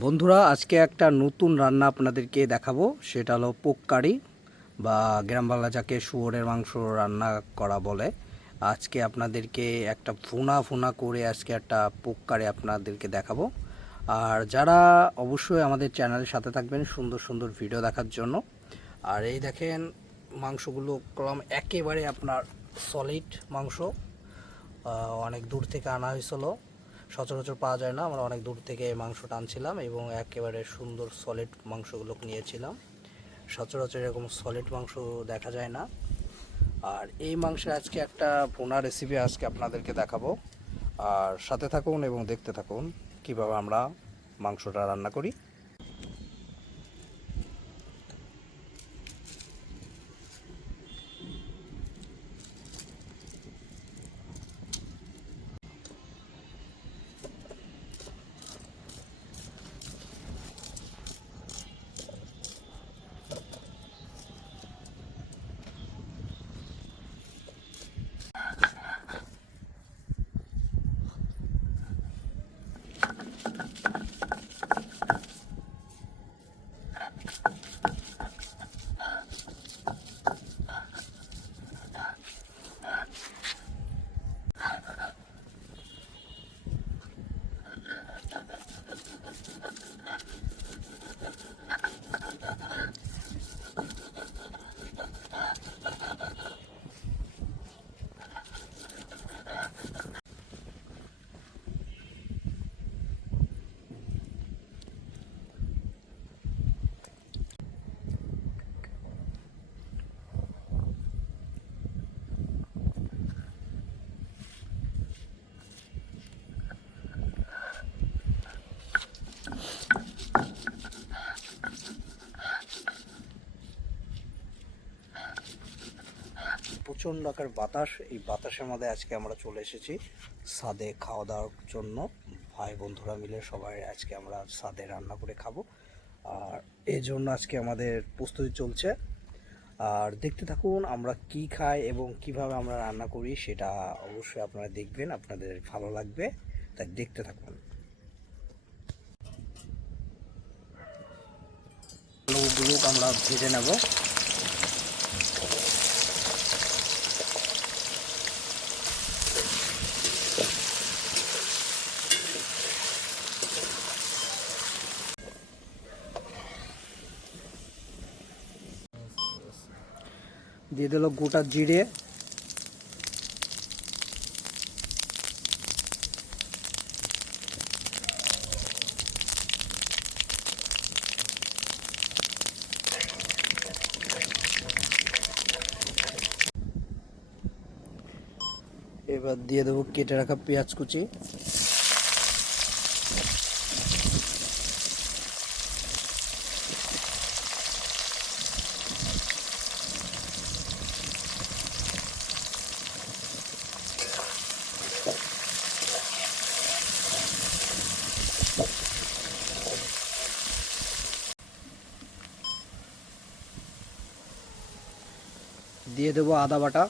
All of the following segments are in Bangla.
বন্ধুরা, আজকে একটা নতুন রান্না আপনাদেরকে দেখাবো। সেটা হলো পোক কারি বা গ্রাম বাংলা যাকে শুয়োরের মাংস রান্না করা বলে। আজকে আপনাদেরকে একটা ফোনা ফোনা করে আজকে একটা পোক কারি আপনাদেরকে দেখাবো। আর যারা অবশ্যই আমাদের চ্যানেলের সাথে থাকবেন সুন্দর সুন্দর ভিডিও দেখার জন্য। আর এই দেখেন, মাংসগুলো কলম একেবারে আপনার সলিড মাংস। অনেক দূর থেকে আনা হয়েছিল। সচরাচর পাওয়া যায় না। আমরা অনেক দূর থেকে মাংসটা আনছিলাম এবং একেবারে সুন্দর সলিড মাংসগুলো নিয়েছিলাম। সচরাচর এরকম সলিড মাংস দেখা যায় না। আর এই মাংসের আজকে একটা পোনা রেসিপি আজকে আপনাদেরকে দেখাবো। আর সাথে থাকুন এবং দেখতে থাকুন কীভাবে আমরা মাংসটা রান্না করি। প্রচণ্ড আকার বাতাস। এই বাতাসের মধ্যে আজকে আমরা চলে এসেছি সাদে খাওয়া দাওয়ার জন্য। ভাই বন্ধুরা মিলে সবাই আজকে আমরা সাদে রান্না করে খাব। আর এই জন্য আজকে আমাদের প্রস্তুতি চলছে। আর দেখতে থাকুন আমরা কি খাই এবং কীভাবে আমরা রান্না করি সেটা অবশ্যই আপনারা দেখবেন, আপনাদের ভালো লাগবে, তাই দেখতে থাকুন। আমরা ভেজে নেব। দিয়ে দিল গোটা জিরে। এবার দিয়ে দেবো কেটে রাখা পেঁয়াজ কুচি। দিয়ে দেবো আদা বাটা।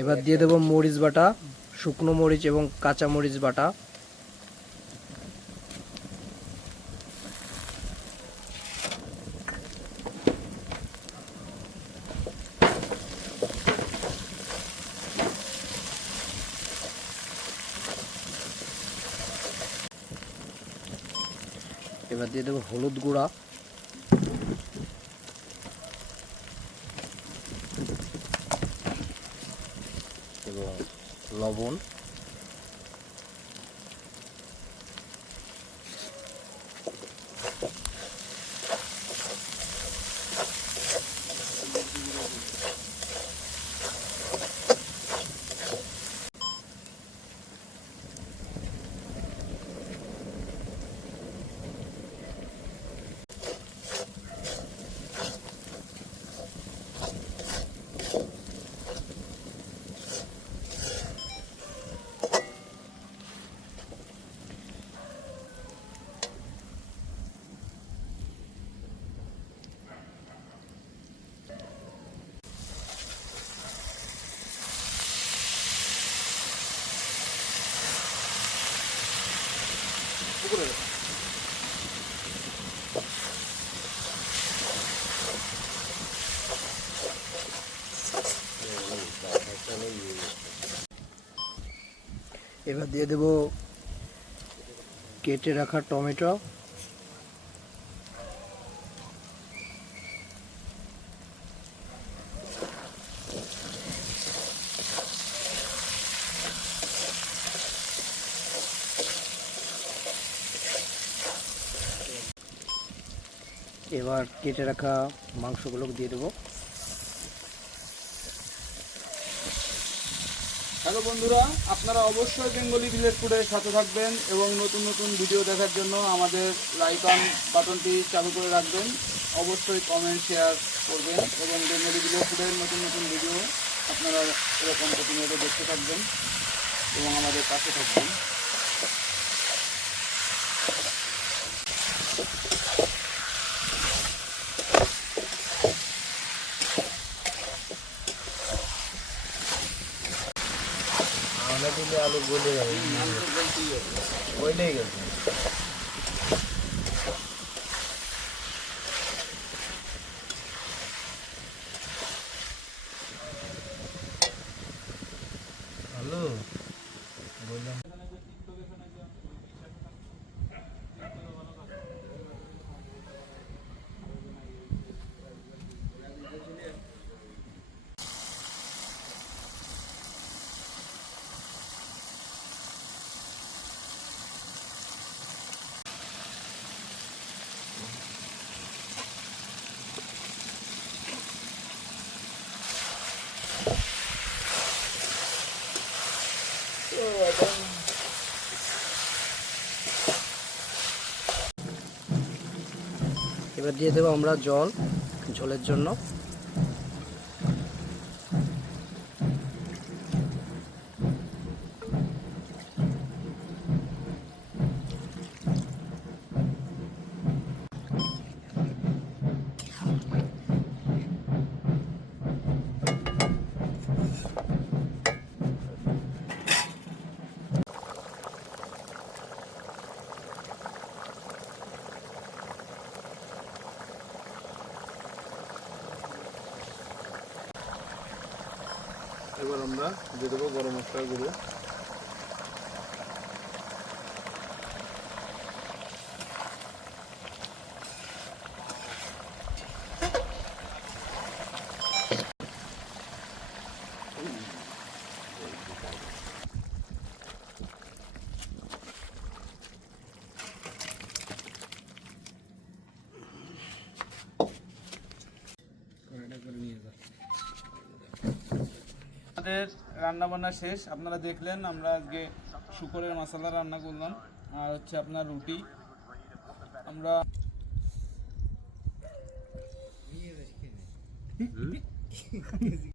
এবার দিয়ে দেবো মরিচ বাটা, শুকনো মরিচ এবং কাঁচা মরিচ বাটা। এবার দিয়ে দেবো হলুদ গুঁড়া। এবার দিয়ে দেব কেটে রাখা টমেটো। এবার কেটে রাখা মাংসগুলো দিয়ে দেবো। হ্যালো বন্ধুরা, আপনারা অবশ্যই বেঙ্গলি ভিলেজ ফুডের সাথে থাকবেন এবং নতুন নতুন ভিডিও দেখার জন্য আমাদের লাইক অন বাটনটি চালু করে রাখবেন। অবশ্যই কমেন্ট শেয়ার করবেন এবং বেঙ্গলি ভিলেজ ফুডের নতুন নতুন ভিডিও আপনারা এরকম প্রতিনিয়ত দেখতে থাকবেন এবং আমাদের কাছে থাকবেন। দিলে আলু গলে যাবে গলেই গেছে এবার দিয়ে দেবো আমরা জল জলের জন্য। এবার আমরা দিয়ে দেবো গরম মশলা গুঁড়ো আমাদের রান্না বান্না শেষ। আপনারা দেখলেন আমরা আজকে শুকরের মশলা রান্না করলাম। আর হচ্ছে আপনার রুটি। আমরা